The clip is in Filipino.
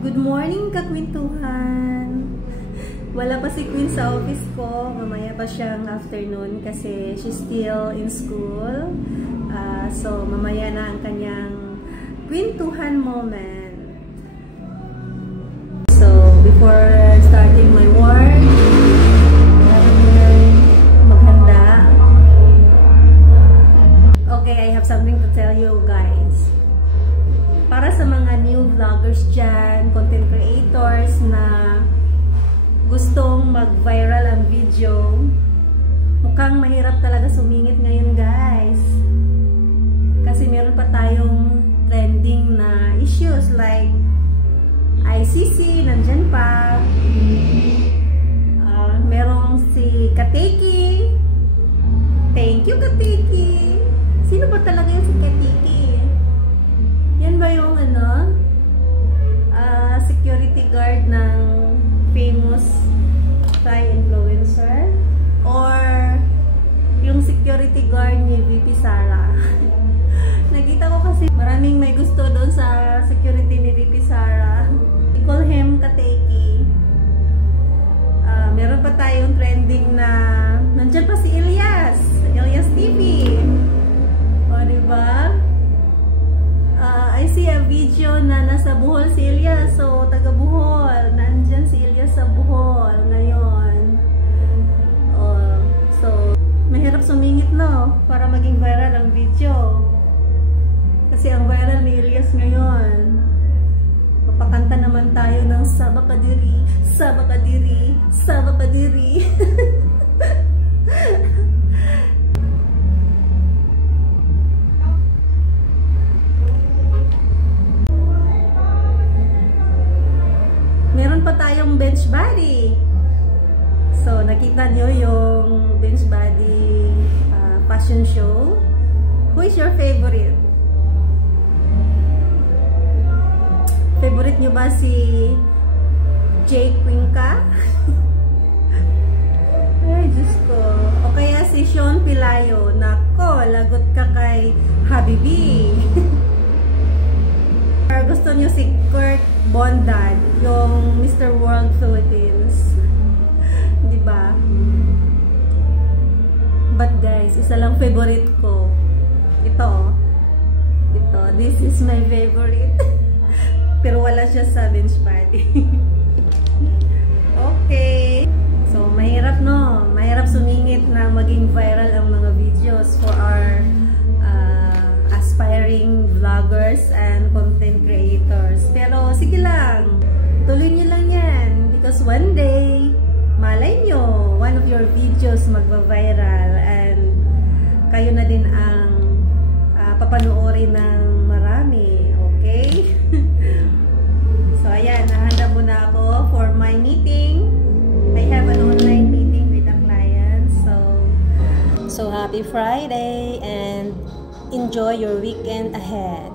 Good morning, kakwentuhan! Wala pa si Queen sa office ko. Mamaya pa siyang afternoon kasi she's still in school. So, mamaya na ang kanyang kwentuhan moment. So, before starting my work, maghanda. Okay, I have something to tell you guys. Para sa mga new vloggers dyan, content creators na gustong mag-viral ang video, mukhang mahirap talaga sumingit ngayon guys. Kasi meron pa tayong trending na issues like ICC, nandyan pa. Merong si Kateki. Thank you, Kateki. Sino ba talaga yung si Kateki? Yan ba yung security guard ng famous Thai influencer? Or yung security guard ni VP Sara? Nakita ko kasi maraming may gusto doon sa security ni VP Sara. I call him Kateki. Meron pa tayong trending na nandyan pa si Elias TV. O diba? I see a video na nasa Bohol si Elias. So, taga Bohol. Nandyan si Elias sa Bohol ngayon. So, mahirap sumingit, no? Para maging viral ang video. Kasi ang viral ni Elias ngayon, papakanta naman tayo ng Saba Kadiri, Saba Kadiri, Saba Kadiri. Meron pa tayong bench body. So, nakita nyo yung bench body fashion show. Who is your favorite? Favorite nyo ba si Jake Cuenca? Ay, Diyos ko. O kaya si Sean Pelayo. Nako, lagot ka kay Habibi. Or gusto nyo si Kurt Bondad, yung Mr. World Philippines. Diba? But guys, isa lang favorite ko. Ito. This is my favorite. Pero wala siya sa bench body. Okay. So, mahirap no? Mahirap sumingit na maging viral ang mga videos for our aspiring vloggers and content creators. Pero sige lang, tuloy nyo lang yan because one day, malay nyo, one of your videos magva-viral and kayo na din ang papanoorin ng marami. Okay? So ayan, nahanda muna ako for my meeting. I have an online meeting with a client. So happy Friday and enjoy your weekend ahead.